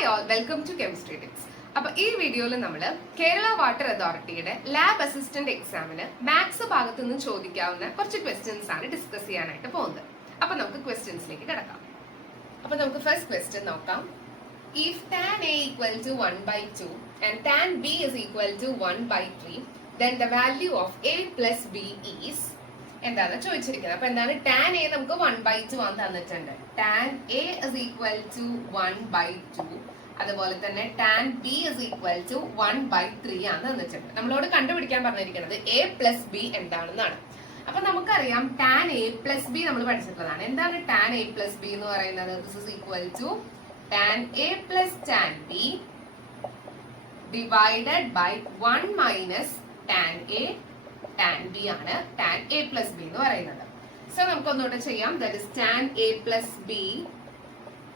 Hi all, welcome to chemistry tips. അപ്പൊ ഈ വീഡിയോയിൽ നമ്മൾ കേരള വാട്ടർ അതോറിറ്റിയുടെ ലാബ് അസിസ്റ്റന്റ് എക്സാമിന് മാത്സ് ഭാഗത്തു നിന്ന് ചോദിക്കാവുന്ന കുറച്ച് ക്വസ്റ്റ്യൻസ് ആണ് ഡിസ്കസ് ചെയ്യാനായിട്ട് പോകുന്നത്. അപ്പൊ നമുക്ക് ക്വസ്റ്റ്യൻസിലേക്ക് കിടക്കാം. അപ്പൊ നമുക്ക് ഫസ്റ്റ് ക്വസ്റ്റ്യൻ നോക്കാം. If tan A equal to 1 by 2 and tan B is equal to 1 by 3, then the value of A plus B is എന്താണ് ചോദിച്ചിരിക്കുന്നത്. അപ്പൊ എന്താണ് tan A നമുക്ക് 1 by 2 ആണ് തന്നിട്ടുണ്ട്. tan A is equal to 1 by 2. അതുപോലെ തന്നെ tan B is equal to 1 by 3 ആണ് തന്നിട്ടുണ്ട്. നമ്മളോട് കണ്ടുപിടിക്കാൻ പറഞ്ഞിരിക്കുന്നത് A plus B എന്താണെന്നാണ്. അപ്പൊ നമുക്കറിയാം tan A plus B നമ്മൾ പഠിച്ചിട്ടുള്ളതാണ്. എന്താണ് tan A plus B എന്ന് പറയുന്നത്? This is equal to tan A plus tan B divided by 1 minus tan A tan B ആണ് tan A plus B എന്ന് പറയുന്നത്. സോ നമുക്കൊന്നുകൂടെ ചെയ്യാം. That is tan A plus B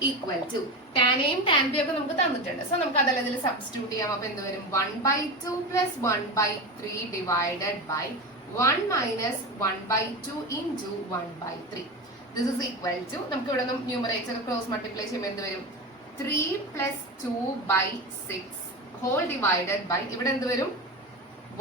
equal to tan A യും tan B ഒക്കെ നമുക്ക് തന്നിട്ടുണ്ട്. So നമുക്ക് അതെല്ലാം ഇതിൽ സബ്സ്റ്റിറ്റ്യൂട്ട് ചെയ്യാം. അപ്പൊ എന്ത് വരും? 1 by 2 plus 1 by 3 divided by 1 minus 1 by 2 into 1 by 3. This is equal to നമുക്ക് ഇവിടെ നിന്ന് ന്യൂമറേറ്റർ ക്രോസ് മൾട്ടിപ്ലൈ ചെയ്യുമ്പോൾ എന്ത് വരും? 3 plus 2 by 6 whole divided by ഇവിടെ എന്ത് വരും?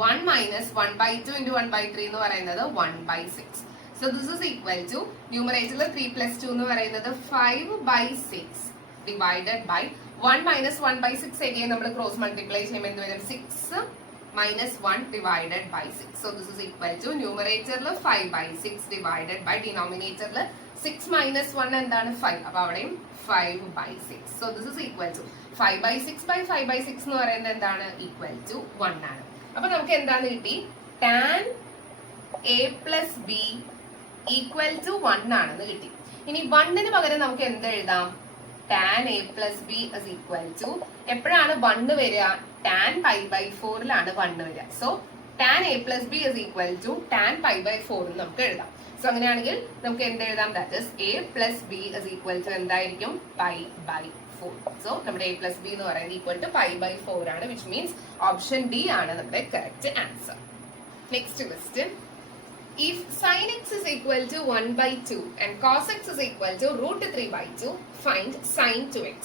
1 minus 1 by 2 into 1 by 3 എന്ന് പറയുന്നത് 1 by 6. So this is equal to ന്യൂമറേറ്ററിൽ 3 plus 2 എന്ന് പറയുന്നത് 5 by 6 divided by 1 minus 1 by 6 again നമ്മൾ ക്രോസ് മൾട്ടിപ്ലൈ ചെയ്യുമ്പോൾ എന്ത് വരും? 6 minus 1 divided by 6. So this is equal to ന്യൂമറേറ്ററിൽ 5 by 6 divided by ഡിനോമിനേറ്ററിൽ 6 minus 1 എന്താണ്? 5. അപ്പൊ അവിടെയും 5 by 6. So this is equal to 5 by 6 by 5 by 6 എന്ന് പറയുന്നത് എന്താണ്? Equal to 1 ആണ്. അപ്പൊ നമുക്ക് എന്താണ് കിട്ടി? tan A plus B equal to 1 ആണെന്ന് കിട്ടി. ഇനി 1ന് പകരം നമുക്ക് എന്ത് എഴുതാം? tan A plus B is equal to എപ്പോഴാണ് 1 വരിക? tan pi by 4ലാണ് 1 വരിക. So tan A plus B is equal to tan pi by 4 എന്ന് നമുക്ക് എഴുതാം. സോ അങ്ങനെയാണെങ്കിൽ നമുക്ക് എന്ത് എഴുതാം? That is A plus B is equal to എന്തായിരിക്കും? pi by 4. സോ നമ്മുടെ A plus B എന്ന് പറയുന്നത് equal to pi by 4 ആണ്, which means option D ആണ് നമ്മുടെ correct answer. Next question. If sin x is equal to 1 by 2 and cos x is equal to root 3 by 2, find sin 2x.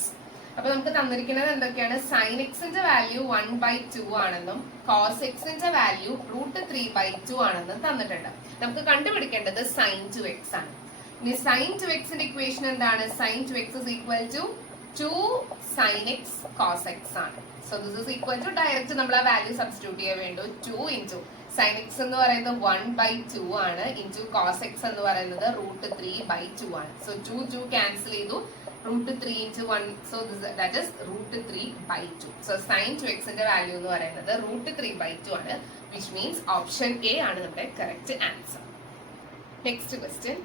അപ്പൊ നമുക്ക് തന്നിരിക്കുന്നത് എന്തൊക്കെയാണ്? sin x ന്റെ value 1 by 2 ആണെന്നും cos x ന്റെ value root 3 by 2 ആണെന്നും തന്നിട്ടുണ്ട്. നമുക്ക് കണ്ടുപിടിക്കേണ്ടത് sin 2x ആണ്. ഇനി sin 2x ന്റെ ഇക്വേഷൻ എന്താണ്? sin 2x is equal to 2 sin x cos x ആണ്. So this is equal to direct നമ്മൾ ആ വാല്യൂ സബ്സ്റ്റിറ്റ്യൂട്ട് ചെയ്യാൻ വേണ്ടി 2 into sin x എന്ന് പറയുന്നത് 1 by 2 ആണ് into cos x എന്ന് പറയുന്നത് root 3 by 2 ആണ്. So 2 cancel ചെയ്തു, root 3 into 1, so that is root 3 by 2. So sin 2x ന്റെ വാല്യൂ എന്ന് പറയുന്നത് root 3 by 2 ആണ്, which means option A ആണ് നമ്മുടെ correct answer. Next question.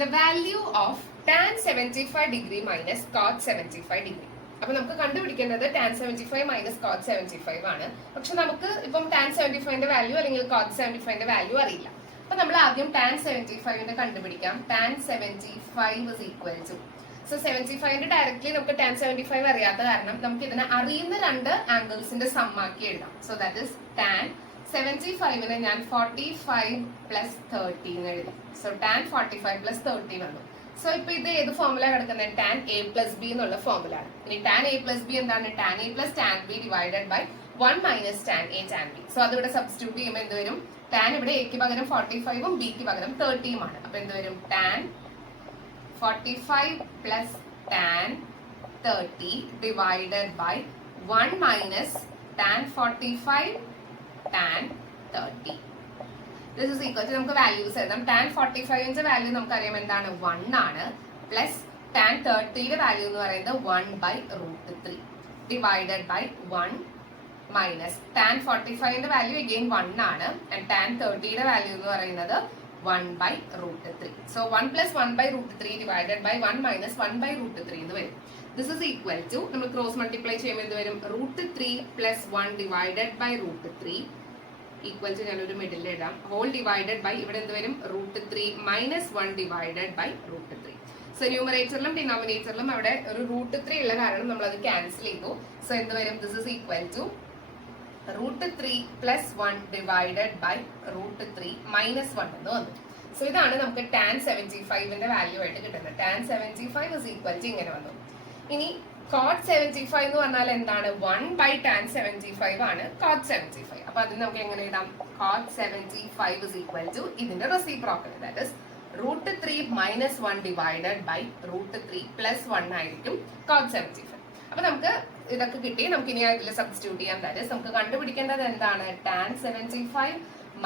The value of tan 75 degree minus cot 75 degree. അപ്പൊ നമുക്ക് കണ്ടുപിടിക്കേണ്ടത് tan 75 minus cot 75 ആണ്. പക്ഷെ നമുക്ക് ഇപ്പം tan 75ന്റെ വാല്യൂ അല്ലെങ്കിൽ cot 75ന്റെ വാല്യൂ അറിയില്ല. അപ്പൊ നമ്മൾ ആദ്യം tan 75ന്റെ കണ്ടുപിടിക്കാം. tan 75 is equal to, so 75ന്റെ ഡയറക്ട്ലി നമുക്ക് tan 75 അറിയാത്ത കാരണം നമുക്ക് ഇതിനെ അറിയുന്ന രണ്ട് ആംഗിൾസിന്റെ സം ആക്കി എഴുതാം. സോ ദാറ്റ് ഇസ് tan 75നെ ഞാൻ 45 plus 30 എന്ന് എഴുതി. സോ tan 45 plus 30 വന്നു. സോ ഇപ്പൊ ഇത് ഏത് ഫോർമുല കിടക്കുന്നത്? tan A plus B എന്നുള്ള ഫോർമുല ആണ്. ഇനി tan A plus B എന്താണ്? tan A plus tan B divided by 1 minus tan A tan B. So അതിവിടെ സബ്സ്റ്റിറ്റ്യൂട്ട് ചെയ്യുമ്പോൾ എന്ത് വരും? tan ഇവിടെ എക്ക് പകരം 45ഉം ബിക്ക് പകരം 30ഉം ആണ്. അപ്പൊ എന്ത് വരും? tan 45 plus tan 30 divided by 1 minus tan 45 tan 30. This is equal to നമുക്ക് വാല്യൂസ് എഴുതാം. tan 45ന്റെ വാല്യൂ നമുക്കറിയാം എന്താണ്? 1 ആണ്. പ്ലസ് tan 30യുടെ വാല്യൂ എന്ന് പറയുന്നത് 1 by root 3 divided by 1 minus tan 45ന്റെ വാല്യൂ again 1 ആണ്. and tan 30യുടെ വാല്യൂ എന്ന് പറയുന്നത് 1 by root 3. So 1 plus 1 by root 3 divided by 1 minus 1 by root 3 എന്ന് വരും. This is equal to നമ്മൾ ക്രോസ് മൾട്ടിപ്ലൈ ചെയ്യുമ്പോൾ എന്ത് വരും? root 3 plus 1 divided by root 3 equal to ഞാനൊരു മിഡിൽ ഇടാം. whole divided by ഇവിടെ എന്ത് വരും? root 3 minus 1 divided by root 3. So ന്യൂമറേറ്ററിലും ഡിനോമിനേറ്ററിലും അവിടെ ഒരു root 3 ഉള്ള കാരണം നമ്മൾ അത് ക്യാൻസൽ ചെയ്തു. സോ എന്ത് വരും? This is equal to root 3 plus 1 divided by root 3 minus 1 എന്ന് വന്നു. സോ ഇതാണ് നമുക്ക് tan 75ന്റെ വാല്യൂ ആയിട്ട് കിട്ടുന്നത്. tan 75 is equal to ഇങ്ങനെ വന്നു. ഇനി cot 75 എന്ന് പറഞ്ഞാൽ എന്താണ്? 1/tan75 ആണ് cot 75. അപ്പൊ അതിന് നമുക്ക് എങ്ങനെ എഴുതാം? cot 75 is equal to ഇതിന്റെ റെസിപ്രോക്കൽ, ദാറ്റ് ഇസ് √3 - 1 ഡിവൈഡഡ് ബൈ √3 + 1 ആയിരിക്കും cot 75. അപ്പൊ നമുക്ക് ഇതൊക്കെ കിട്ടി. നമുക്ക് ഇനി അതിൽ സബ്സ്റ്റിറ്റ്യൂട്ട് ചെയ്യാം. ദാറ്റ് ഇസ് നമുക്ക് കണ്ടുപിടിക്കേണ്ടത് എന്താണ്? tan 75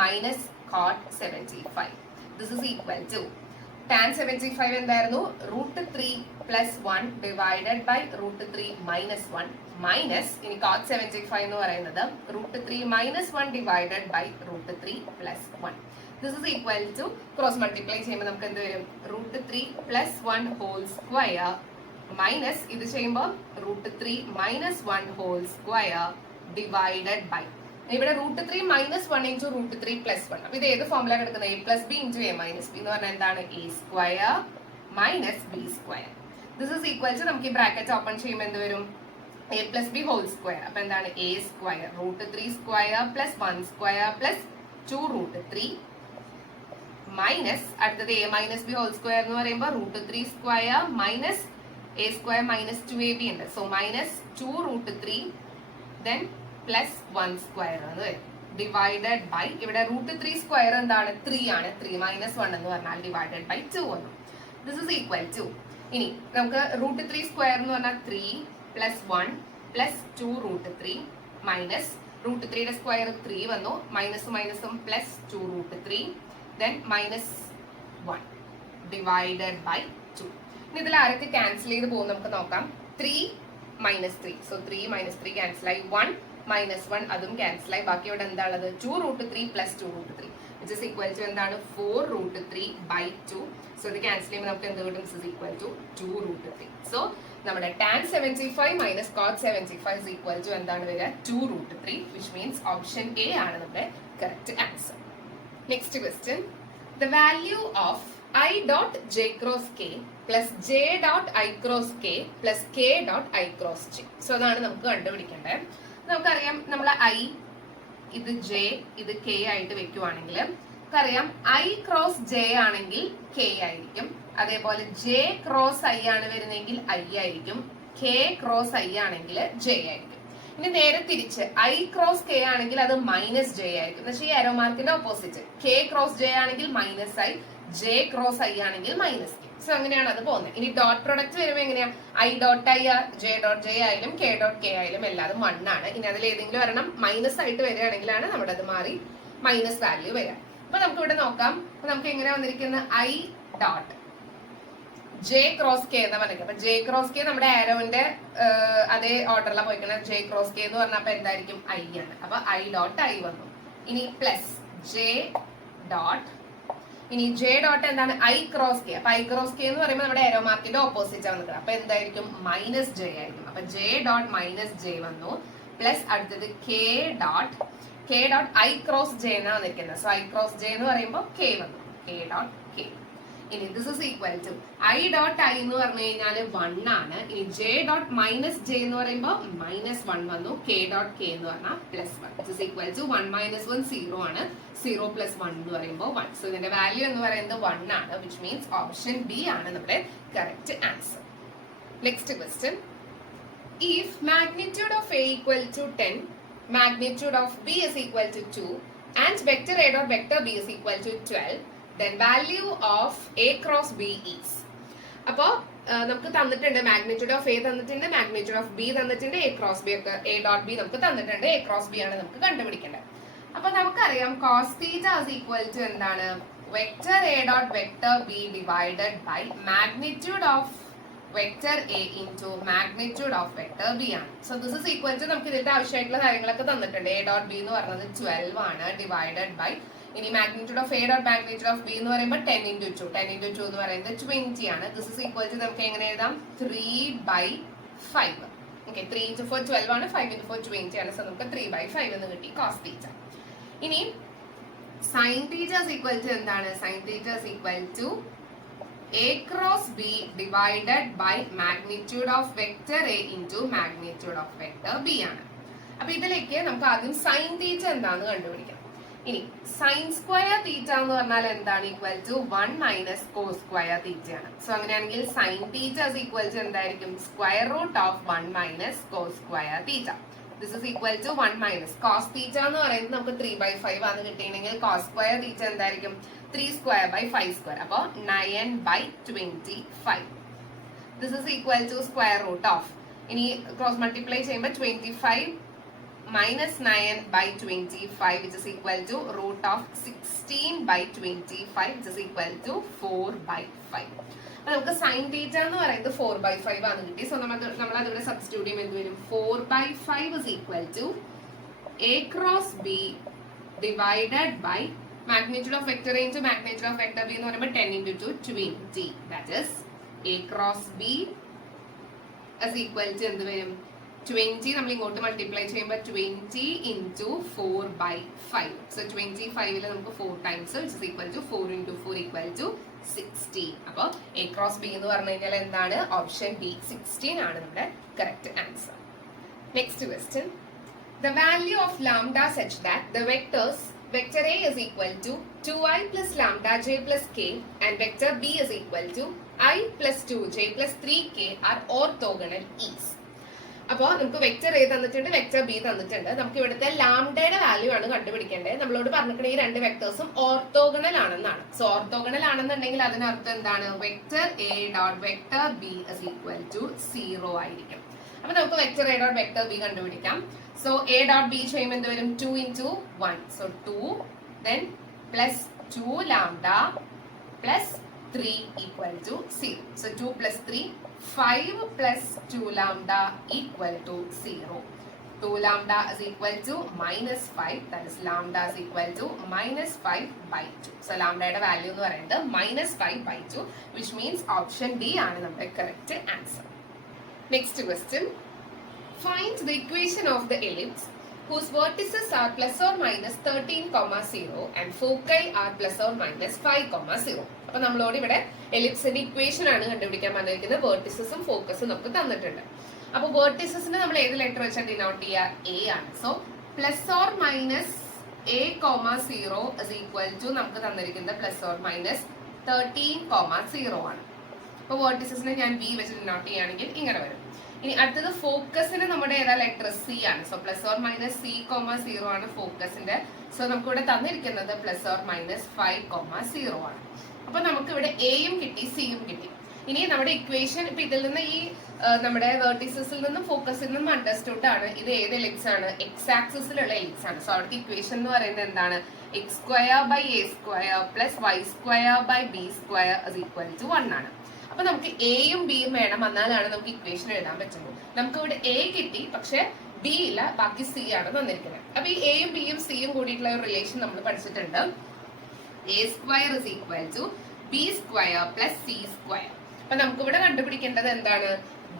minus cot 75. This is equal to tan 75 എന്തായിരുന്നു? √3 + 1 ഡിവൈഡഡ് ബൈ √3 - 1 മൈനസ് ഇനി cot 75 എന്ന് പറയുന്നത് √3 - 1 divided by √3 + 1. This is equal to cross multiply ചെയ്യുമ്പോൾ നമുക്ക് എന്ത് വരും? √3 + 1 ഹോൾ സ്ക്വയർ മൈനസ് ഇത് ചെയ്യുമ്പോൾ √3 - 1 ഹോൾ സ്ക്വയർ ഡിവൈഡഡ് ബൈ ഇവിടെ √3 - 1 × √3 + 1. അപ്പൊ ഇത് ഏത് ഫോർമുല എടുക്കുന്നത്? a + b × a - b എന്ന് പറഞ്ഞാൽ എന്താണ്? a² - b². This is equal to നമുക്ക് ഈ ബ്രാക്കറ്റ് ഓപ്പൺ ചെയ്യുമ്പോൾ എന്ത് വരും? a + b whole square. അപ്പൊ എന്താണ്? a² √3² + 1² + 2√3 മൈനസ് അടുത്തത് a - b ഹോൾ സ്ക്വയർ എന്ന് പറയുമ്പോൾ √3² മൈനസ് a² - 2ab ഉണ്ട്. സോ -2√3 then +1² എന്ന് വരും ഡിവൈഡഡ് ബൈ ഇവിടെ √3² എന്താണ്? 3 ആണ്. 3 - 1 എന്ന് പറഞ്ഞാൽ ഡിവൈഡഡ് ബൈ 2 വന്നു. ദിസ് ഇസ് ഈക്വൽ ടു ഇനി നമുക്ക് √3² എന്ന് പറഞ്ഞാൽ 3 + 1 + 2√3 മൈനസ് √3യുടെ സ്ക്വയർ 3 വന്നു, മൈനസും മൈനസും +2√3 then -1 ഡിവൈഡഡ് ബൈ 2. ഇനി ഇതിൽ ആരൊക്കെ ക്യാൻസൽ ചെയ്ത് പോകും നമുക്ക് നോക്കാം. 3 - 3 സോ 3 - 3 ക്യാൻസൽ ആയി. 1 - 1 അതും ക്യാൻസൽ ആയി. ബാക്കി ഇവിടെ എന്താ ഉള്ളത്? 2√3 + 2√3 which is equal to എന്താണ്? 4√3/2. സോ ഇത് ക്യാൻസൽ ചെയ്യുമ്പോൾ നമുക്ക് എന്ത് കിട്ടും? This is equal to 2√3. So നമ്മുടെ tan 75 - cot 75 is equal to എന്താണ് വരിക? 2√3, which means option A ആണ് നമ്മുടെ correct answer. Next question. The value of I dot j cross k plus j dot i cross k plus k dot i cross j. So അതാണ് നമുക്ക് കണ്ടുപിടിക്കേണ്ടത്. നമുക്കറിയാം നമ്മൾ i ഇത് j ഇത് k ആയിട്ട് വെക്കുവാണെങ്കിൽ നമുക്കറിയാം i ക്രോസ് j ആണെങ്കിൽ k ആയിരിക്കും, അതേപോലെ j ക്രോസ് i ആണ് വരുന്നതെങ്കിൽ i ആയിരിക്കും, k ക്രോസ് i ആണെങ്കിൽ j ആയിരിക്കും. ഇനി നേരെ തിരിച്ച് i ക്രോസ് k ആണെങ്കിൽ അത് -j ആയിരിക്കും. പക്ഷേ ഈ ആരോ മാർക്കിന്റെ ഓപ്പോസിറ്റ് k ക്രോസ് j ആണെങ്കിൽ -i, j ക്രോസ് i ആണെങ്കിൽ -k. സോ അങ്ങനെയാണ് അത് പോകുന്നത്. ഇനി ഡോട്ട് പ്രൊഡക്റ്റ് വരുമ്പോൾ എങ്ങനെയാ? i dot i j dot j ആയാലും k ഡോട്ട് k ആയാലും എല്ലാതും 1 ആണ്. ഇനി അതിൽ ഏതെങ്കിലും ഒരെണ്ണം മൈനസ് ആയിട്ട് വരികയാണെങ്കിലാണ് നമ്മുടെ അത് മാറി മൈനസ് വാല്യൂ വരിക. അപ്പൊ നമുക്ക് ഇവിടെ നോക്കാം. അപ്പൊ നമുക്ക് എങ്ങനെ വന്നിരിക്കുന്നത്? i dot j cross k എന്ന് പറഞ്ഞിരിക്കും. അപ്പൊ j ക്രോസ് k നമ്മുടെ ആരോന്റെ അതേ ഓർഡറിലാണ് പോയിക്കുന്നത്. j ക്രോസ് k എന്ന് പറഞ്ഞപ്പോ എന്തായിരിക്കും? i ആണ്. അപ്പൊ i ഡോട്ട് i വന്നു. ഇനി പ്ലസ് j ഡോട്ട് ഇനി j ഡോട്ട് എന്താണ്? i cross k. അപ്പൊ i ക്രോസ് k എന്ന് പറയുമ്പോൾ നമ്മുടെ ആരോ മാർക്കിന്റെ ഓപ്പോസിറ്റ് ആണ് നിൽക്കുന്നത്. അപ്പൊ എന്തായിരിക്കും? -j ആയിരിക്കും. അപ്പൊ j ഡോട്ട് -j വന്നു പ്ലസ് അടുത്തത് k dot i cross j എന്നാണ് വന്നിരിക്കുന്നത്. സോ i ക്രോസ് j എന്ന് പറയുമ്പോൾ k വന്നു, k ഡോട്ട് k. ഇനി this is equal to i dot i എന്ന് പറഞ്ഞു കഴിഞ്ഞാൽ 1 ആണ്. ഇനി j ഡോട്ട് -j എന്ന് പറയുമ്പോൾ -1 വന്നു, k ഡോട്ട് k എന്ന് പറഞ്ഞാൽ +1. ദിസ് ഇസ് ഈക്വൽ ടു 1 - 1 0 ആണ്, 0 + 1 എന്ന് പറയുമ്പോൾ 1. സോ ഇതിന്റെ വാല്യൂ എന്ന് പറയുന്നത് 1 ആണ്, which means ഓപ്ഷൻ B ആണ് നമ്മുടെ correct answer. Next question. If magnitude of A equal to 10, magnitude of B is equal to 2 and vector A dot vector B is equal to 12, then value of A cross B is. അപ്പോൾ നമുക്ക് തന്നിട്ടുണ്ട് magnitude of A തന്നിട്ടുണ്ട്, magnitude of B തന്നിട്ടുണ്ട്, A cross B ഒക്കെ A dot B നമുക്ക് തന്നിട്ടുണ്ട്, A cross B ആണ് നമുക്ക് കണ്ടുപിടിക്കേണ്ടത്. അപ്പൊ നമുക്കറിയാം cos theta is equal to എന്താണ്? Vector A dot vector B divided by magnitude of vector A into magnitude of vector B ആണ്. So this is equal to നമുക്ക് ഇതിന്റെ ആവശ്യമായിട്ടുള്ള കാര്യങ്ങളൊക്കെ തന്നിട്ടുണ്ട്. എ ഡോട്ട് ബി എന്ന് പറയുന്നത് 12 ആണ് ഡിവൈഡഡ് ബൈ ഇനി magnitude of A dot magnitude of B എന്ന് പറയുമ്പോൾ 10 × 2 10 × 2 എന്ന് പറയുന്നത് 20 ആണ്. ദിസ് ഇസ് ഈക്വൽ ടു നമുക്ക് എങ്ങനെ എഴുതാം? 3/5. ഓക്കെ, 3 × 4 12 ആണ്, 5 × 4 20 ആണ്. സോ നമുക്ക് 3/5 എന്ന് കിട്ടി cos theta. ഇനി sin theta is equal to എന്താണ്? sin theta is equal to a cross b divided by magnitude of vector a into magnitude of vector b ആണ്. അപ്പൊ ഇതിലേക്ക് നമുക്ക് ആദ്യം sin theta എന്താണെന്ന് കണ്ടുപിടിക്കാം. ഇനി സൈൻ സ്ക്വയർ തീറ്റ എന്ന് പറഞ്ഞാൽ എന്താണ് equal to 1 minus cos square തീറ്റയാണ്. സോ അങ്ങനെയാണെങ്കിൽ സൈൻ തീറ്റ ഈക്വൽ ടു എന്തായിരിക്കും square root of 1 minus cos square theta. This is equal to 1 minus cos theta എന്ന് പറയുന്നത് നമുക്ക് 3/5 ആണ് കിട്ടിയെങ്കിൽ കോസ് സ്ക്വയർ തീറ്റ എന്തായിരിക്കും 3 സ്ക്വയർ ബൈ 5 സ്ക്വയർ. അപ്പോൾ 9/25. This is equal to square root of, ഇനി ക്രോസ് മൾട്ടിപ്ലൈ ചെയ്യുമ്പോൾ 25 minus 9/25 which is equal to root of 16/25 which is equal to 4/5. അപ്പോൾ നമുക്ക് സൈൻ തീറ്റ എന്ന് പറയുന്നത് 4/5 ആണ് കിട്ടി. സോ നമ്മൾ അതിവിടെ സബ്സ്റ്റിറ്റ്യൂട്ട് ചെയ്യുമ്പോൾ എന്ത് വരും 4/5 is equal to a cross b divided by magnitude of vector A into magnitude of vector b എന്ന് പറയുമ്പോൾ 10 into 2 20. That is a cross b is equal to എന്ത് വരും 20 നമ്മൾ ഇങ്ങോട്ട് മൾട്ടിപ്ലൈ ചെയ്യുമ്പോൾ 20 into 4/5. സോ 25 നമുക്ക് 4 times which is equal to 4 into 4 equal to 16. അപ്പോൾ a cross b എന്ന് പറഞ്ഞു കഴിഞ്ഞാൽ എന്താണ് ഓപ്ഷൻ ബി 16 ആണ് നമ്മുടെ correct answer. Next question, the value of lambda such that the vectors vector A is equal to 2i plus lambda j plus k and vector B is equal to i plus 2j plus 3k are orthogonal is. അപ്പോൾ നമുക്ക് vector A തന്നിട്ടുണ്ട്, vector B തന്നിട്ടുണ്ട്. നമുക്ക് ഇവിടുത്തെ ലാംഡയുടെ value ആണ് കണ്ടുപിടിക്കേണ്ടത്. നമ്മളോട് പറഞ്ഞിട്ടുണ്ട് ഈ രണ്ട് വെക്ടേഴ്സും ഓർത്തോഗണൽ ആണെന്നാണ്. സോ ഓർത്തോഗണൽ ആണെന്നുണ്ടെങ്കിൽ അതിനർത്ഥം എന്താണ് vector A dot vector B is equal to 0 ആയിരിക്കും. അപ്പൊ നമുക്ക് vector A dot vector B കണ്ടുപിടിക്കാം. സോ എ ഡോട്ട് ബി ചെയ്യുമ്പോൾ എന്ത് വരും 2 into 1. So 2 then plus 2 lambda plus 3 equal to 0. So 2 plus 3 5 plus 2 lambda equal to 0. 2 lambda is equal to minus 5. That is lambda is equal to minus 5/2. So lambda യുടെ value എന്ന് പറയുന്നത് minus 5/2 which means option D ആണ് നമ്മുടെ correct answer. Next question. Find the equation of the ellipse whose vertices are plus or minus 13,0 and foci are plus or minus 5,0. അപ്പൊ നമ്മളോട് ഇവിടെ എലിപ്സിന്റെ equation ആണ് കണ്ടുപിടിക്കാൻ പറഞ്ഞിരിക്കുന്നത്. വേർട്ടിസസും ഫോക്കസും നമുക്ക് തന്നിട്ടുണ്ട്. അപ്പൊ വേർട്ടിസസിന് നമ്മൾ ഏത് ലെറ്റർ വെച്ചാൽ ഡിനോട്ട് ചെയ്യുക എ ആണ്. So plus or minus a,0 is equal to നമുക്ക് തന്നിരിക്കുന്നത് പ്ലസ് ഓർ മൈനസ് 13,0 ആണ്. അപ്പൊ വേർട്ടിസസിനെ ഞാൻ ബി വെച്ച് ഡിനോട്ട് ചെയ്യുകയാണെങ്കിൽ ഇങ്ങനെ വരും. ഇനി അടുത്തത് ഫോക്കസിന് നമ്മുടെ ഏതാ ലെറ്റർ സി ആണ്. So plus or minus c,0 ആണ് ഫോക്കസിന്റെ. സോ നമുക്ക് ഇവിടെ തന്നിരിക്കുന്നത് പ്ലസ് ഓർ മൈനസ് 5,0 ആണ്. അപ്പൊ നമുക്ക് ഇവിടെ എയും കിട്ടി സിയും കിട്ടി. ഇനി നമ്മുടെ ഇക്വേഷൻ ഇപ്പൊ ഇതിൽ നിന്ന് ഈ നമ്മുടെ വേർട്ടിസസിൽ നിന്നും ഫോക്കസിൽ നിന്നും അണ്ടർസ്റ്റുഡ് ആണ് ഇത് ഏത് എലിപ്സ് ആണ് എക്സ് ആക്സിസിലുള്ള എലിപ്സ് ആണ്. സോ അവിടുത്തെ ഇക്വേഷൻ എന്ന് പറയുന്നത് എന്താണ് x² by a² plus y² by b² is equal to 1 ആണ്. അപ്പൊ നമുക്ക് എയും ബിയും വേണം, എന്നാലാണ് നമുക്ക് ഇക്വേഷൻ എഴുതാൻ പറ്റുള്ളൂ. നമുക്ക് ഇവിടെ എ കിട്ടി, പക്ഷെ ബി ഇല്ല, ബാക്കി സി ആണ് തന്നിരിക്കുന്നത്. അപ്പൊ ഈ എയും ബിയും സിയും കൂടിയിട്ടുള്ള ഒരു റിലേഷൻ നമ്മൾ പഠിച്ചിട്ടുണ്ട്. a² is equal to b² plus c². അപ്പൊ നമുക്ക് ഇവിടെ കണ്ടുപിടിക്കേണ്ടത് എന്താണ്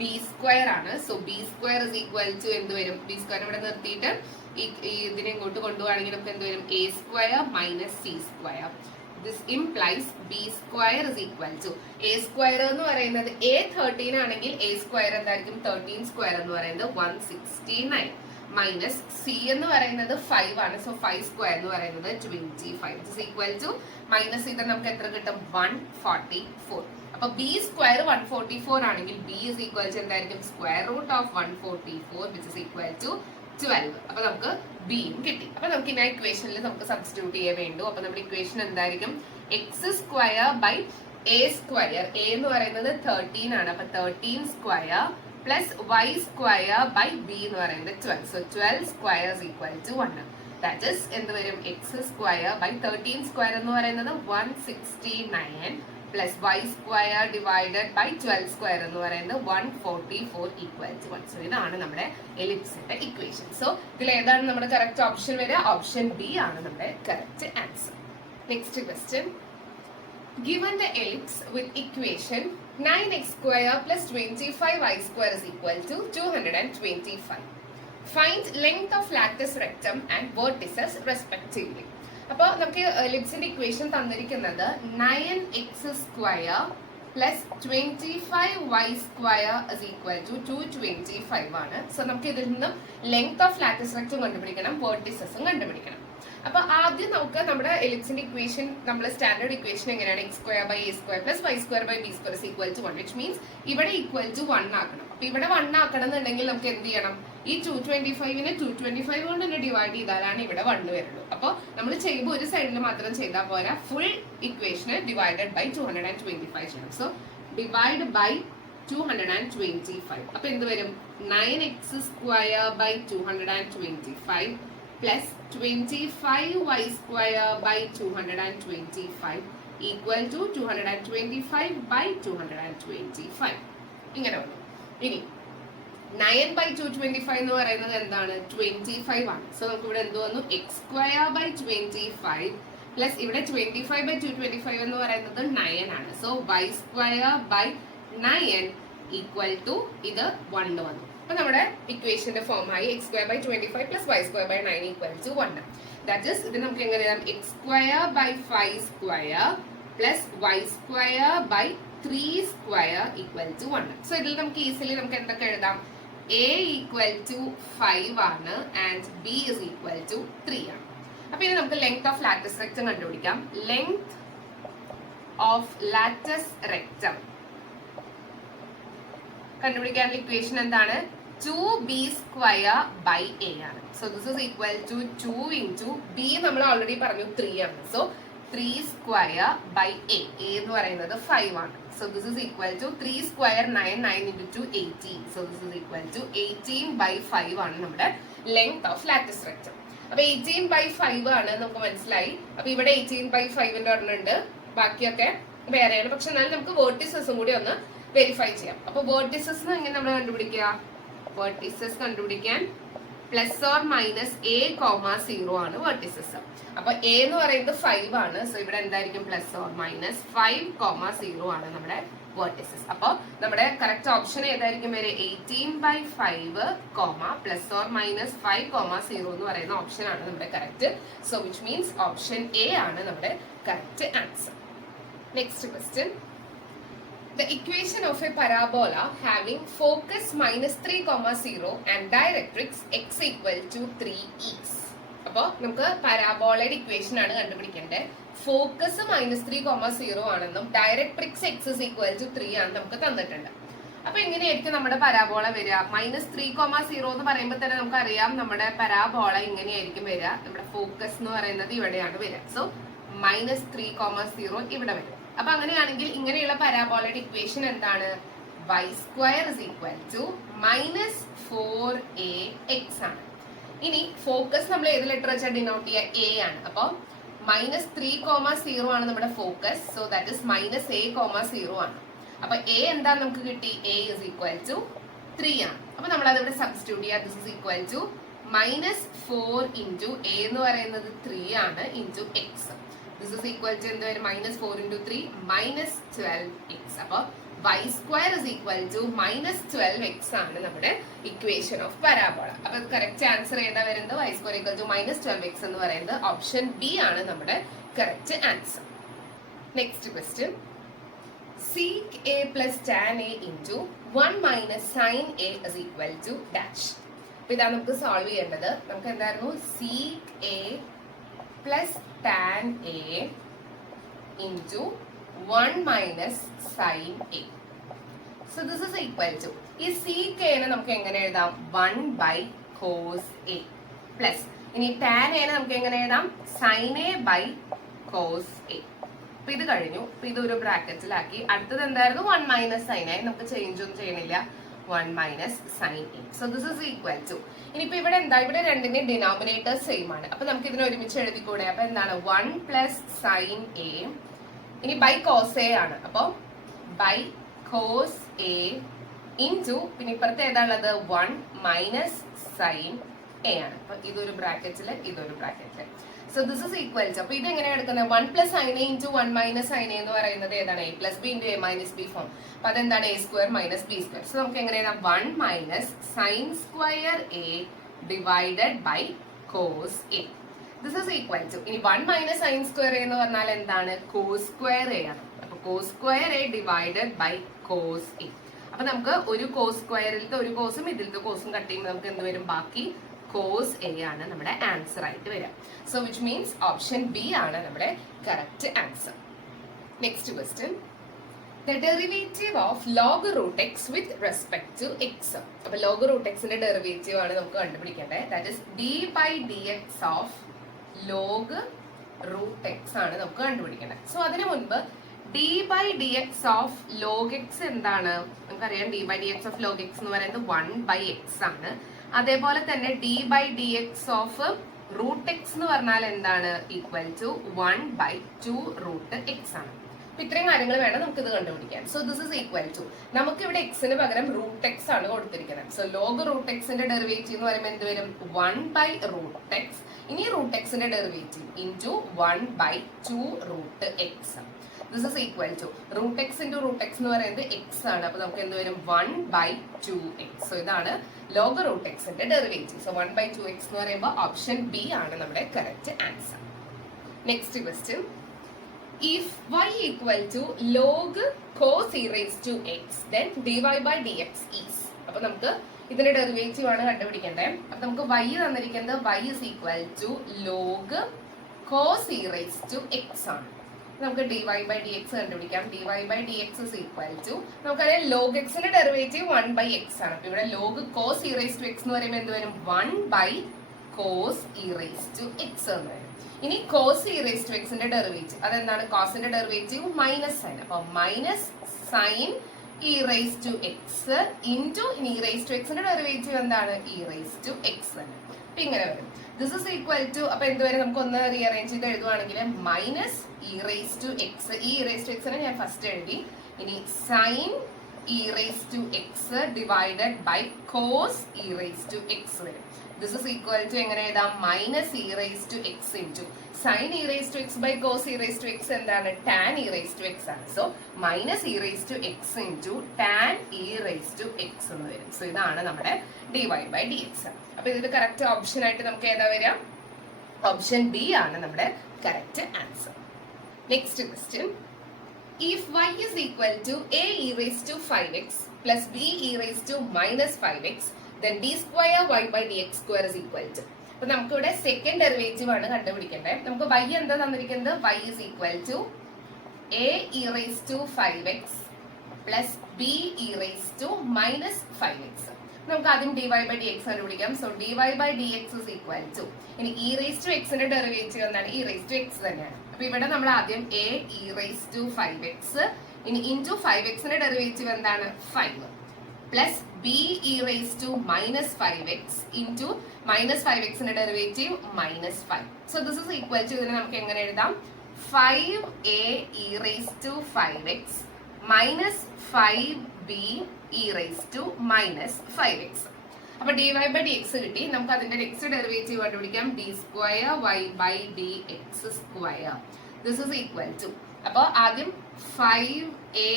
b² ആണ്. So b² is equal to എന്ത് വരും b² ഇവിടെ നിർത്തിയിട്ട് ഇതിനെ ഇങ്ങോട്ട് കൊണ്ടുപോവാണെങ്കിൽ നമുക്ക് എന്ത് വരും a² minus c². This implies b² is equal to a² എന്ന് പറയുന്നത് a13 ആണെങ്കിൽ a² എന്തായിരിക്കും 13² എന്ന് പറയുന്നത് 169 മൈനസ് c എന്ന് പറയുന്നത് 5 ആണ്. സോ 5² എന്ന് പറയുന്നത് 25 is equal to മൈനസ് ഇത് നമുക്ക് എത്ര കിട്ടും 144. അപ്പൊ b² 144 ആണെങ്കിൽ b is equal to എന്തായിരിക്കും square root of 144 which is equal to 12. അപ്പൊ നമുക്ക് ബിയും കിട്ടി. അപ്പൊ നമുക്ക് ഈ ഇക്വേഷനിൽ നമുക്ക് സബ്സ്റ്റിറ്റ്യൂട്ട് ചെയ്യാൻ വേണ്ടു. അപ്പൊ നമ്മുടെ ഇക്വേഷൻ എന്തായിരിക്കും x² by a². a എന്ന് പറയുന്നത് 13 ആണ്. അപ്പൊ 13² plus y² by b എന്ന് പറയുന്നത് 12. So 12² is equal to 1. That is എന്ത് വരും x² by 13² എന്ന് പറയുന്നത് 169 plus y² divided by 12² എന്ന് പറയുന്നത് 144 equal to 1. So ഇതാണ് നമ്മുടെ എലിപ്സിന്റെ ഇക്വേഷൻ. സോ ഇതിൽ ഏതാണ് നമ്മുടെ കറക്റ്റ് ഓപ്ഷൻ വരിക ഓപ്ഷൻ ബി ആണ് നമ്മുടെ correct answer. Next question, given the ellipse with equation 9x² plus 25y² is equal to 225. Find length of lattice rectum and vertices respectively. അപ്പോൾ നമുക്ക് എലിപ്സിന്റെ ഇക്വേഷൻ തന്നിരിക്കുന്നത് 9x² plus 25y² is equal to 225 ആണ്. So നമുക്ക് ഇതിൽ നിന്നും length of lattice rectum കണ്ടുപിടിക്കണം, വെർട്ടിസസും കണ്ടുപിടിക്കണം. അപ്പൊ ആദ്യം നമുക്ക് നമ്മുടെ എലിപ്സിന്റെ ഇക്വേഷൻ, നമ്മുടെ സ്റ്റാൻഡേർഡ് ഇക്വേഷൻ എങ്ങനെയാണ്? X square by a square plus y square by b square equal to 1, which means ഇവിടെ ഈക്വൽ ടു 1 ആക്കണം. അപ്പൊ ഇവിടെ 1 ആക്കണം എന്നുണ്ടെങ്കിൽ നമുക്ക് എന്ത് ചെയ്യണം? ഈ 225നെ 225 കൊണ്ട് തന്നെ ഡിവൈഡ് ചെയ്താലാണ് ഇവിടെ 1 വരുള്ളൂ. അപ്പോൾ നമ്മൾ ചെയ്യുമ്പോൾ ഒരു സൈഡിൽ മാത്രം ചെയ്താൽ പോരാ, ഫുൾ ഇക്വേഷന് ഡിവൈഡഡ് ബൈ 225 ചെയ്യണം. So divide by 225. അപ്പൊ എന്ത് വരും? 9x square by 225 plus 25y square by 225 equal to 225 by 225. ഇങ്ങനെ വന്നു. ഇനി 9 ബൈ 225 എന്ന് പറയുന്നത് എന്താണ്? 25 ആണ്. സോ നമുക്ക് ഇവിടെ എന്ത് വന്നു? എക്സ് സ്ക്വയർ ബൈ 25 പ്ലസ് ഇവിടെ 25 ബൈ 225 എന്ന് പറയുന്നത് 9 ആണ്. So y square by 9 equal to ഇത് 1 വന്നു. അപ്പൊ നമ്മുടെ ഇക്വേഷന്റെ ഫോം ആയി x square by 25 plus y square by 9 equal to 1. That is ഇത് നമുക്ക് എങ്ങനെ എഴുതാം? X square by 5 square plus y square by 3 square equal to 1. So ഇതിൽ നമുക്ക് ഈസിലി നമുക്ക് എന്തൊക്കെ എഴുതാം? എ ഈക്വൽ ടു 5 ആണ് and b is equal to 3 ആണ്. അപ്പൊ ഇനി നമുക്ക് ലെങ്ത് ഓഫ് ലാറ്റസ് റെക്റ്റം കണ്ടുപിടിക്കാം. ലെങ്ത് ഓഫ് ലാറ്റസ് റെക്റ്റം കണ്ടുപിടിക്കാനുള്ള ഇക്വേഷൻ എന്താണ്? 2b സ്ക്വയർ ബൈ a ആണ്. So this is equal to 2 into b നമ്മൾ ഓൾറെഡി പറഞ്ഞു 3 ആണ്. സോ 3 സ്ക്വയർ ബൈ a എന്ന് പറയുന്നത് 5 ആണ്. So this is equal to 3 square 9, 9 into 2 18. So this is equal to 18 by 5 ആണ് നമ്മുടെ ലെങ്ത് ഓഫ് ലാറ്റസ് റെക്റ്റം. അപ്പൊ 18 ബൈ 5 ആണ് നമുക്ക് മനസ്സിലായി. അപ്പൊ ഇവിടെ 18 ബൈ 5ന്റെ ഒരെണ്ണുണ്ട്, ബാക്കിയൊക്കെ വേറെയാണ്. പക്ഷെ എന്നാലും നമുക്ക് വേർട്ടിസസും കൂടി ഒന്ന് വെരിഫൈ ചെയ്യാം. അപ്പൊ വേർട്ടിസസ് എങ്ങനെ നമ്മൾ കണ്ടുപിടിക്കുക? വേർട്ടിസസ് കണ്ടുപിടിക്കാൻ പ്ലസ് ഓർ മൈനസ് a, 0 ആണ് വേർട്ടിസസ്. അപ്പൊ a എന്ന് പറയുന്നത് 5 ആണ്. സോ ഇവിടെ എന്തായിരിക്കും? പ്ലസ് ഓർ മൈനസ് 5, 0 ആണ് നമ്മുടെ വേർട്ടിസസ്. അപ്പൊ നമ്മുടെ കറക്റ്റ് ഓപ്ഷൻ ഏതായിരിക്കും വരെ? 18 ബൈ 5, പ്ലസ് ഓർ മൈനസ് 5, 0 എന്ന് പറയുന്ന ഓപ്ഷൻ ആണ് നമ്മുടെ correct. So which means option A ആണ് നമ്മുടെ correct answer. Next question. The equation of a parabola having focus minus 3, 0 and directrix x equal to 3 is. അപ്പോൾ നമുക്ക് പരാബോളയുടെ ഇക്വേഷൻ ആണ് കണ്ടുപിടിക്കേണ്ടത്. ഫോക്കസ് -3, 0 ആണെന്നും directrix x is equal to 3 ആണെന്ന് നമുക്ക് തന്നിട്ടുണ്ട്. അപ്പൊ എങ്ങനെയായിരിക്കും നമ്മുടെ പരാബോള വരിക? -3, 0 എന്ന് പറയുമ്പോൾ തന്നെ നമുക്കറിയാം നമ്മുടെ പരാബോള ഇങ്ങനെയായിരിക്കും വരിക. നമ്മുടെ ഫോക്കസ് എന്ന് പറയുന്നത് ഇവിടെയാണ് വരിക. സോ -3, 0 ഇവിടെ വരും. അപ്പൊ അങ്ങനെയാണെങ്കിൽ ഇങ്ങനെയുള്ള പരാബോളയുടെ ഇക്വേഷൻ എന്താണ്? y square is equal to -4ax ആണ്. ഇനി ഫോക്കസ് നമ്മൾ ഏത് ലെറ്റർ വെച്ചാൽ ഡിനോട്ട് ചെയ്യുക? a ആണ്. അപ്പൊ -3, 0 ആണ് നമ്മുടെ focus. So that is -a, 0 ആണ്. അപ്പൊ a എന്താ നമുക്ക് കിട്ടി? a ഇസ് ഈക്വൽ ടു 3 ആണ്. അപ്പൊ നമ്മൾ അതിവിടെ സബ്സ്റ്റിറ്റ്യൂട്ട് ചെയ്യുക. This is equal to -4 into a എന്ന് പറയുന്നത് 3 ആണ് into x. This is equal to എന്ത് വരും? -4 into 3 -12x. അപ്പൊ y square is equal to -12x ആണ് നമ്മുടെ ഇക്വേഷൻ ഓഫ് പരാബോള. അപ്പൊ കറക്റ്റ് ആൻസർ ഏതാ വരുന്നത്? y square equal to -12x എന്ന് പറയുന്നത് ഓപ്ഷൻ ബി ആണ് നമ്മുടെ correct answer. Next question. Sec a plus tan a into 1 minus sin a is equal to dash. അപ്പൊ ഇതാണ് നമുക്ക് സോൾവ് ചെയ്യേണ്ടത്. നമുക്ക് എന്തായിരുന്നു? Sec a plus tan a into 1 minus sin a. So this is equal to, ഈ sec a നെ നമുക്ക് എങ്ങനെ എഴുതാം? 1 by cos a plus ഇനി tan a നെ നമുക്ക് എങ്ങനെ എഴുതാം? sin a by cos a. അപ്പൊ ഇത് കഴിഞ്ഞു. അപ്പൊ ഇതൊരു ബ്രാക്കറ്റിലാക്കി. അടുത്തത് എന്തായിരുന്നു? 1 minus sin a. നമുക്ക് ചേഞ്ച് ഒന്നും ചെയ്യണില്ല. 1 minus sin a. So this is equal to, ഇനിയിപ്പോ ഇവിടെ എന്താ? ഇവിടെ രണ്ടിന്റെ ഡിനോമിനേറ്റർ സെയിം ആണ്. അപ്പൊ നമുക്ക് ഇതിനെ ഒരുമിച്ച് എഴുതിക്കൂടെ? അപ്പൊ എന്താണ്? 1 plus sin a ഇനി ബൈ cos a ആണ്. അപ്പൊ ബൈ cos a into പിന്നെ ഇപ്പുറത്തെ ഏതാണുള്ളത്? 1 minus sin a ആണ്. അപ്പൊ ഇതൊരു ബ്രാക്കറ്റില്, ഇതൊരു ബ്രാക്കറ്റില്. So this is equal to, അപ്പൊ ഇത് എങ്ങനെയാണ് എടുക്കുന്നത്? 1 plus sin a into 1 minus sin a എന്ന് പറയുന്നത് ഏതാണ്? a plus b into a minus b form. അപ്പൊ അതെന്താണ്? a square minus b square. So നമുക്ക് എങ്ങനെ എഴുതാം? 1 minus sin square a divided by cos a. This is equal to, ഇനി 1 minus sin square a എന്ന് പറഞ്ഞാൽ എന്താണ്? cos square a ആണ്. അപ്പൊ cos square a divided by cos a. അപ്പൊ നമുക്ക് ഒരു cos സ്ക്വയറിലത്തെ ഒരു കോസും ഇതിലത്തെ കോസും കട്ട് ചെയ്യുമ്പോൾ നമുക്ക് എന്ത് വരും? ബാക്കി കോസ് എ ആണ് നമ്മുടെ ആൻസർ ആയിട്ട് വരിക. So which means option B ആണ് നമ്മുടെ correct answer. Next question, the derivative of log root x with respect to x. അപ്പോൾ log root x ന്റെ ഡെറിവേറ്റീവ് ആണ് നമുക്ക് കണ്ടുപിടിക്കേണ്ടത്. That is d by dx of log root x ആണ് നമുക്ക് കണ്ടുപിടിക്കേണ്ടത്. സോ അതിനു മുൻപ് d by dx of log x എന്താണ്? നമുക്കറിയാം d by dx of log x എന്ന് പറയുന്നത് 1 by x ആണ്. അതേപോലെ തന്നെ d by dx of root x എന്ന് പറഞ്ഞാൽ എന്താണ്? Equal to 1 by 2 root x ആണ്. ഇത്രയും കാര്യങ്ങൾ വേണം നമുക്ക് ഇത് കണ്ടുപിടിക്കാൻ. So this is equal to, നമുക്ക് ഇവിടെ എക്സിന് പകരം റൂട്ട് എക്സ് ആണ് കൊടുത്തിരിക്കുന്നത്. സോ ലോഗ് റൂട്ട് എക്സിന്റെ ഡെറിവേറ്റീവ് എന്ന് പറയുമ്പോൾ എന്ത് വരും? 1 by റൂട്ട് എക്സ്. ഇനി റൂട്ട് എക്സിന്റെ derivative into 1 by 2 root x. This is equal to root x into root x എന്ന് പറയുന്നത് എക്സ് ആണ്. അപ്പൊ നമുക്ക് എന്ത് വരും? 1 by 2x. സോ ഇതാണ് ലോഗ് റൂട്ട് എക്സിന്റെ ഡെറിവേറ്റീവ്. സോ 1 by 2x എന്ന് പറയുമ്പോൾ ഓപ്ഷൻ ബി ആണ് നമ്മുടെ correct answer. Next question, if y equal to log cos e raised to x, then dy by dx is. അപ്പൊ നമുക്ക് ഇതിന്റെ ഡെറിവേറ്റീവ് ആണ് കണ്ടുപിടിക്കേണ്ടത്. അപ്പൊ നമുക്ക് y തന്നിരിക്കുന്നത് y is equal to log cos e raised to x ആണ്. നമുക്ക് dy by dx കണ്ടുപിടിക്കാം. dy by dx is equal to, നമുക്കറിയാം log x ന്റെ ഡെറിവേറ്റീവ് 1 by x ആണ്. അപ്പൊ ഇവിടെ log cos e raised to x എന്ന് പറയുമ്പോൾ എന്ത് വരും? 1 by cos e raised to x എന്ന് വരും. ഇനി cos e raised to x ന്റെ ഡെറിവേറ്റീവ് അതെന്താണ്? കോസിന്റെ ഡെറിവേറ്റീവ് മൈനസ് സൈൻ. അപ്പൊ minus sign e raised to x into e raised to x ന്റെ ഡെറിവേറ്റീവ് എന്താണ്? e raised to x തന്നെ. അപ്പൊ ഇങ്ങനെ വരും. ദിസ് ഇസ് ഈക്വൽ ടു, അപ്പൊ എന്തുവരെ നമുക്ക് ഒന്ന് റീഅറേഞ്ച് ചെയ്ത് എഴുതുവാണെങ്കിൽ minus e raised to x, ഈ e raised to x നെ ഞാൻ ഫസ്റ്റ് എഴുതി. ഇനി sine e raised to x divided by cos e raised to x വരും. This is equal to എങ്ങനെ എഴുതാം? Minus e raised to x into sine e raised to x by cos e raised to x എന്താണ്? Tan e raised to x ആണ്. So minus e raised to x into tan e raised to x എന്ന് വരും. So ഇതാണ് നമ്മുടെ dy by dx. അപ്പൊ ഇതിൽ correct option ആയിട്ട് നമുക്ക് ഏതാ വരിക? ഓപ്ഷൻ ബി ആണ് നമ്മുടെ correct answer. Next question, if y is equal to a e raised to 5x plus b e raised to minus 5x, then d square y by dx square is equal to. അപ്പൊ നമുക്ക് ഇവിടെ second derivative ആണ് കണ്ടുപിടിക്കേണ്ടത്. നമുക്ക് y എന്താ തന്നിരിക്കുന്നത്? y is equal to a e raised to 5x plus b e raised to minus 5x. നമുക്ക് ആദ്യം dy by dx കണ്ടുപിടിക്കാം. So dy by dx is equal to, ഇനി e raised to x ന്റെ derivative എന്താണ്? e raised to x തന്നെയാണ്. അപ്പൊ ഇവിടെ നമ്മൾ ആദ്യം a e raised to 5x, ഇനി ഇൻറ്റു 5x ന്റെ ഡെറിവേറ്റീവ് എന്താണ്? 5 plus b e raised to minus 5x into minus 5x ന്റെ derivative minus 5. So this is equal to, ഇതിനെ നമുക്ക് എങ്ങനെ എഴുതാം? 5a e raised to 5x minus 5b e raised to minus 5x. അപ്പൊ dy by dx കിട്ടി. നമുക്ക് അതിന്റെ next derivative കണ്ടുപിടിക്കാം. d square y by dx square. This is equal to, അപ്പൊ ആദ്യം 5a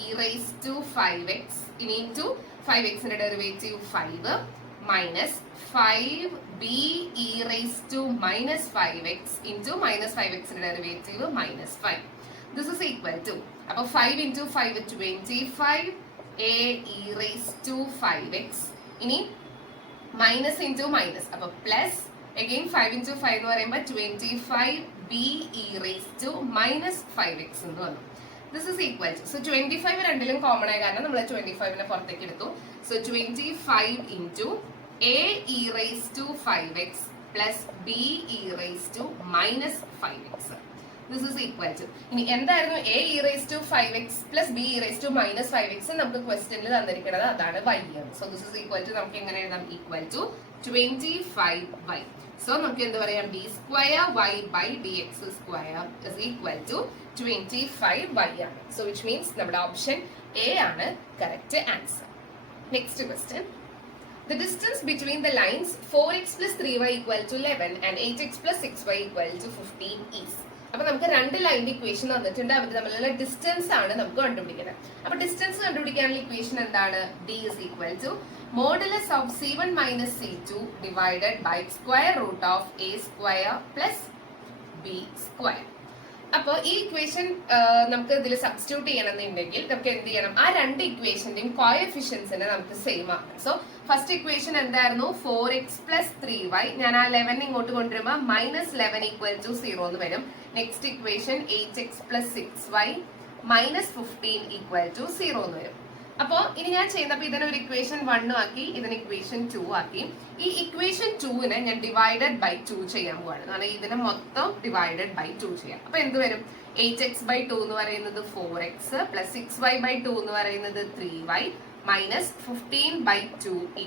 e raised to 5x ഇനി into 5x ന്റെ derivative 5 minus 5b e raised to minus 5x into minus 5x ന്റെ derivative minus 5. This is equal to, അപ്പൊ 5 into 5 25 a e raised to 5x ഇനി minus into minus, അപ്പൊ plus again 5 into 5 എന്ന് പറയുമ്പോൾ 25b e raised to minus 5x എന്ന് വന്നു. This is equal to, so 25 രണ്ടിലും common ആയ കാരണം നമ്മൾ 25നെ പുറത്തേക്ക് എടുത്തു. So 25 into a e raised to 5x plus b e raised to minus 5x. This is equal to, ഇനി എന്തായിരുന്നു a e raised to 5x plus b e raised to minus 5x? നമുക്ക് ക്വസ്റ്റ്യനിൽ തന്നിരിക്കുന്നത് അതാണ് y. So this is equal to, നമുക്ക് എങ്ങനെ എഴുതാം? Equal to 25y. So നമുക്ക് എന്ത് പറയാം? d square y by dx square is equal to 25y ആണ്. സോ വിച്ച് മീൻസ് നമ്മുടെ ഓപ്ഷൻ എ ആണ് correct answer. Next question, the distance between the lines 4x plus 3y equal to 11 and 8x plus 6y equal to 15 is. അപ്പൊ നമുക്ക് രണ്ട് ലൈനിന്റെ equation തന്നിട്ടുണ്ട്. അവർ തമ്മിലുള്ള distance ആണ് നമുക്ക് കണ്ടുപിടിക്കുന്നത്. അപ്പൊ ഡിസ്റ്റൻസ് കണ്ടുപിടിക്കാനുള്ള ഇക്വേഷൻ എന്താണ്? d is equal to modulus of c1 minus c2 divided by square root of a square plus b square. അപ്പോൾ ഈ ഇക്വേഷൻ നമുക്ക് ഇതിൽ സബ്സ്റ്റിറ്റ്യൂട്ട് ചെയ്യണമെന്നുണ്ടെങ്കിൽ നമുക്ക് എന്ത് ചെയ്യണം, ആ രണ്ട് ഇക്വേഷന്റെയും കോഎഫിഷ്യൻസിനെ നമുക്ക് സെയിം ആക്കണം. സോ ഫസ്റ്റ് ഇക്വേഷൻ എന്തായിരുന്നു, 4x+3y. ഞാൻ ആ 11 ഇങ്ങോട്ട് കൊണ്ടുവരുമ്പോൾ -11 = 0 എന്ന് വരും. നെക്സ്റ്റ് ഇക്വേഷൻ 8x+6y -15 = 0 എന്ന് വരും. അപ്പോ ഇനി ഞാൻ ചെയ്യുന്നപ്പോ ഇതിനൊരു ഇക്വേഷൻ 1 ആക്കി, ഇതിന് ഇക്വേഷൻ 2 ആക്കി. ഈ ഇക്വേഷൻ 2നെ ഞാൻ ഡിവൈഡഡ് ബൈ 2 ചെയ്യാൻ പോവാണ്. കാരണം ഇതിനെ മൊത്തം ഡിവൈഡഡ് ബൈ 2 ചെയ്യാം. അപ്പൊ എന്ത് വരും, 8x/2 എന്ന് പറയുന്നത് 4x + 6y/2 എന്ന് പറയുന്നത് 3y -15/2 =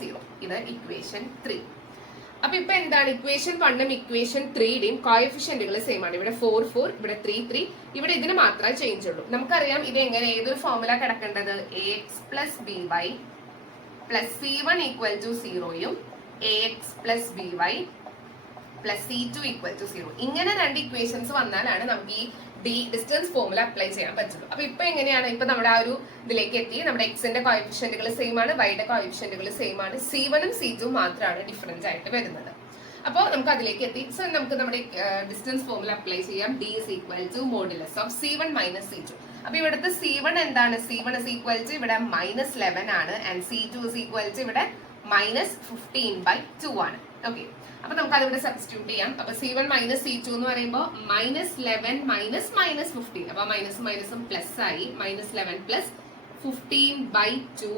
0. ഇത് ഇക്വേഷൻ 3. അപ്പൊ ഇപ്പൊ എന്താണ്, ഇക്വേഷൻ 1ഉം ഇക്വേഷൻ 3യുടെയും കോഎഫിഷ്യന്റുകൾ സെയിം ആണ്. ഇവിടെ 4 4, ഇവിടെ 3 3. ഇവിടെ ഇതിന് മാത്രമേ ചേഞ്ച് ഉള്ളൂ. നമുക്കറിയാം ഇത് എങ്ങനെ, ഏതൊരു ഫോർമുല കിടക്കേണ്ടത്, ax + by + c1 = 0യും ax + by + c2 = 0. ഇങ്ങനെ രണ്ട് ഇക്വേഷൻസ് വന്നാലാണ് നമുക്ക് ഈ ഡിസ്റ്റൻസ് ഫോർമുല അപ്ലൈ ചെയ്യാൻ പറ്റുള്ളൂ. അപ്പൊ ഇപ്പൊ എങ്ങനെയാണ്, ഇപ്പൊ നമ്മുടെ ആ ഒരു ഇതിലേക്ക് എത്തി. നമ്മുടെ എക്സിന്റെ കോഎഫിഷ്യന്റുകൾ സെയിം ആണ്, വൈയുടെ കോഎഫിഷ്യന്റുകൾ സെയിം ആണ്. c1ഉം c2ഉം മാത്രമാണ് ഡിഫറൻസ് ആയിട്ട് വരുന്നത്. അപ്പോൾ നമുക്ക് അതിലേക്ക് എത്തി. സോ നമുക്ക് നമ്മുടെ ഡിസ്റ്റൻസ് ഫോർമുല അപ്ലൈ ചെയ്യാം. d = modulus of c1 - c2. അപ്പൊ ഇവിടുത്തെ c1 എന്താണ്, c1 = ഇവിടെ -11 ആണ്, ആൻഡ് c2 = ഇവിടെ -15/2 ആണ്. ഓക്കെ, അപ്പൊ നമുക്ക് അതിവിടെ സബ്സ്റ്റിറ്റ്യൂട്ട് ചെയ്യാം. അപ്പൊ c1 - c2 എന്ന് പറയുമ്പോൾ -11 - -15. അപ്പൊ മൈനസും മൈനസും പ്ലസ് ആയി. -11 + 15/2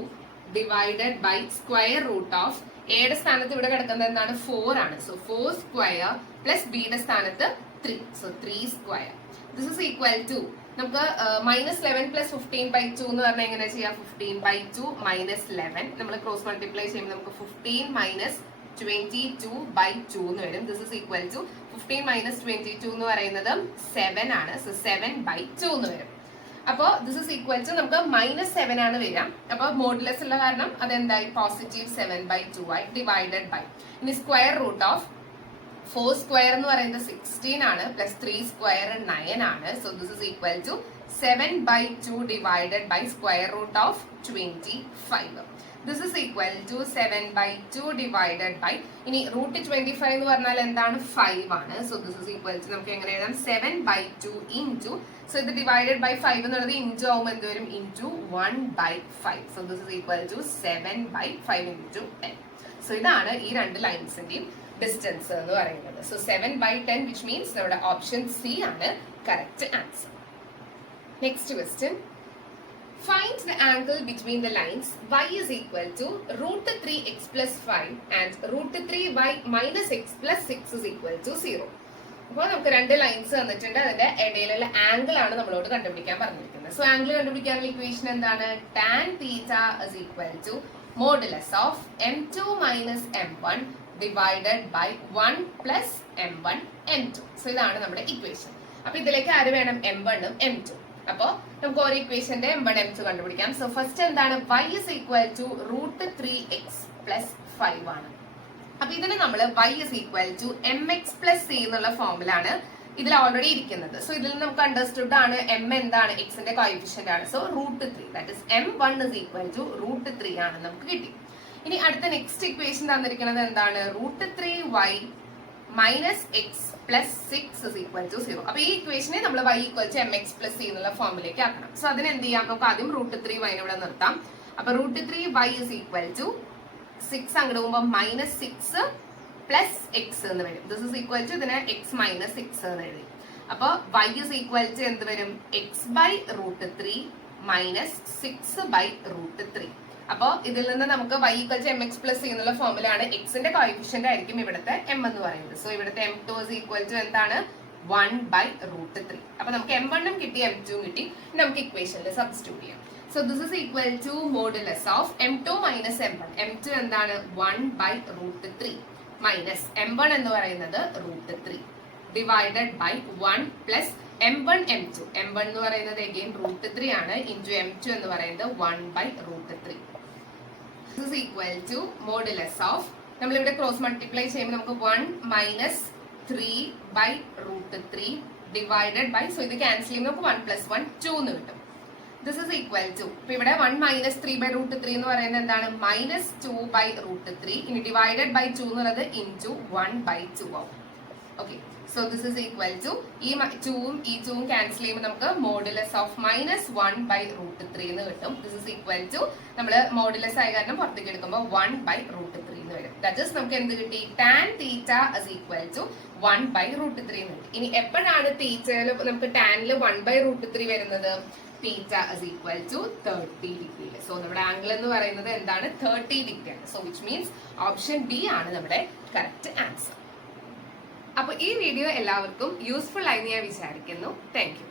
divided by square root of എയുടെ സ്ഥാനത്ത് ഇവിടെ കിടക്കുന്നത് എന്താണ്, 4 ആണ്. സോ 4² പ്ലസ് ബിയുടെ സ്ഥാനത്ത് 3. So 3². This is equal to, നമുക്ക് -11 + 15/2 എന്ന് പറഞ്ഞാൽ എങ്ങനെ ചെയ്യാം, 15/2 -11 നമ്മൾ ക്രോസ് മൾട്ടിപ്ലൈ ചെയ്യുമ്പോൾ നമുക്ക് 15 - 22/2 എന്ന് വരും. ദിസ് ഇസ് ഈക്വൽ ടു 15 - 22 എന്ന് പറയുന്നത് 7 ആണ്. സോ 7/2 എന്ന് വരും. അപ്പോ ദിസ് ഇസ് ഈക്വൽ ടു, നമുക്ക് -7 ആണ് വരാം. അപ്പൊ മോഡുലസ് ഉള്ള കാരണം അതെന്തായി, +7/2 ആയി, ഡിവൈഡഡ് ബൈ, ഇനി സ്ക്വയർ റൂട്ട് ഓഫ് 4² എന്ന് പറയുന്നത് 16 ആണ്, പ്ലസ് 3² 9 ആണ്. So this is equal to 7/2 divided by square root of 25. This is equal to 7/2 divided by, ഇനി റൂട്ട് 25 എന്ന് പറഞ്ഞാൽ എന്താണ്, 5 ആണ്. So this is equal to, നമുക്ക് എങ്ങനെ എഴുതാം, 7/2 ഇൻറ്റു, സോ ഇത് ഡിവൈഡഡ് ബൈ 5 എന്നുള്ളത് ഇൻറ്റു ആവുമ്പോൾ എന്ത് വരും, into 1/5. So this is equal to 7/5 into 10. So ഇതാണ് ഈ രണ്ട് ലൈൻസിന്റെയും ഡിസ്റ്റൻസ് എന്ന് പറയുന്നത്. സോ 7/10 വിച്ച് മീൻസ് നമ്മുടെ ഓപ്ഷൻ സി ആണ് correct answer. Next question, find the angle between the lines y is equal to √3x + 5 and √3y - x + 6 is equal to 0. അപ്പോൾ നമുക്ക് രണ്ട് ലൈൻസ് തന്നിട്ടുണ്ട്, അതിന്റെ ഇടയിലുള്ള ആംഗിൾ ആണ് നമ്മളോട് കണ്ടുപിടിക്കാൻ പറഞ്ഞിരിക്കുന്നത്. സോ ആംഗിൾ കണ്ടുപിടിക്കാനുള്ള ഇക്വേഷൻ എന്താണ്, tan θ is equal to modulus of m2 - m1 divided by 1 + m1 m2. So ഇതാണ് നമ്മുടെ ഇക്വേഷൻ. അപ്പൊ ഇതിലേക്ക് ആര് വേണം, m1 ഉം m2. അപ്പോ നമുക്ക് ഒരു ഇക്വേഷന്റെ m1 m2 കണ്ടുപിടിക്കാം. സോ ഫസ്റ്റ് എന്താണ്, y is equal to √3x + 5 ആണ്. അപ്പൊ ഇതിന് നമ്മൾ y is equal to mx + c എന്നുള്ള ഫോമിലാണ് ഇതിൽ ഓൾറെഡി ഇരിക്കുന്നത്. സോ ഇതിൽ നമുക്ക് അണ്ടർസ്റ്റുഡ് ആണ് m എന്താണ്, എക്സിന്റെ കോഎഫിഷ്യന്റ് ആണ്. So √3, that is m1 is equal to √3 ആണ് നമുക്ക് കിട്ടി. ഇനി അടുത്ത നെക്സ്റ്റ് ഇക്വേഷൻ തന്നിരിക്കുന്നത് എന്താണ്, √3y - x + 6 is equal to 0. അപ്പൊ ഈ ഇക്വേഷനെ നമ്മൾ y = mx + c എന്നുള്ള ഫോമിലേക്ക് ആക്കണം. സോ അതിന് എന്ത് ചെയ്യാം, നമുക്ക് ആദ്യം √3y ഇവിടെ നിർത്താം. അപ്പൊ √3y is equal to 6 അങ്ങോട്ട് പോകുമ്പോൾ -6 + x എന്ന് വരും. ദിസ് ഇസ് ഈക്വൽ ടു, ഇതിന് x - 6 എന്ന് എഴുതി. അപ്പൊ y is equal to എന്ത് വരും, x/√3 -6/√3. അപ്പോ ഇതിൽ നിന്ന് നമുക്ക് y = mx + c എന്നുള്ള ഫോമിലാണ്, എക്സിന്റെ കോഎഫിഷ്യന്റ് ആയിരിക്കും ഇവിടുത്തെ m എന്ന് പറയുന്നത്. സോ ഇവിടുത്തെ m2 is equal to എന്താണ്, 1/√3. അപ്പൊ നമുക്ക് m1 ഉം കിട്ടി, m2 ഉം കിട്ടി. നമുക്ക് ഇക്വേഷനിൽ സബ്സ്റ്റിറ്റ്യൂട്ട് ചെയ്യാം. So this is equal to modulus of m2 - m1. m2 എന്താണ്, 1/√3 മൈനസ് m1 എന്ന് പറയുന്നത് √3 divided by 1 + m1 m2. m1 എന്ന് പറയുന്നത് അഗൈൻ √3 ആണ്, ഇൻറ്റു m2 എന്ന് പറയുന്നത് 1/√3. This is equal to modulus of, നമ്മളിവിടെ ക്രോസ് മൾട്ടിപ്ലൈ ചെയ്യുമ്പോൾ നമുക്ക് 1 - 3/√3 ഡിവൈഡഡ് ബൈ, സോ ഇത് ക്യാൻസൽ ചെയ്യുമ്പോൾ നമുക്ക് 1 + 1 2 എന്ന് കിട്ടും. ദിസ് ഇസ് ഈക്വൽ ടു, ഇപ്പൊ ഇവിടെ 1 - 3/√3 എന്ന് പറയുന്നത് എന്താണ്, -2/√3. ഇനി ഡിവൈഡഡ് ബൈ 2 എന്നുള്ളത് ഇൻറ്റു 1/2 ആവും. Okay, so this is equal to ഈ 2ഉം ഈ 2ഉം ക്യാൻസൽ ചെയ്യുമ്പോൾ നമുക്ക് മോഡുലസ് ഓഫ് -1/√3 എന്ന് കിട്ടും. ദിസ് ഇസ് ഈക്വൽ ടു നമ്മൾ മോഡുലസ് ആയ കാരണം പുറത്തേക്ക് എടുക്കുമ്പോൾ 1/√3 എന്ന് വരും. ദാറ്റ് ഈസ് നമുക്ക് എന്ത് കിട്ടി? tan theta is equal to 1/√3 എന്ന് കിട്ടി. ഇനി എപ്പോഴാണ് തീറ്റയിൽ നമുക്ക് ടാനിൽ 1/√3 വരുന്നത്? Theta is equal to 30 degree. So നമ്മുടെ ആംഗിൾ എന്ന് പറയുന്നത് എന്താണ്? 30 ഡിഗ്രി ആണ്. So which means option B ആണ് നമ്മുടെ കറക്റ്റ് ആൻസർ. അപ്പൊ ഈ വീഡിയോ എല്ലാവർക്കും യൂസ്ഫുൾ ആയി ഞാൻ വിചാരിക്കുന്നു. Thank you.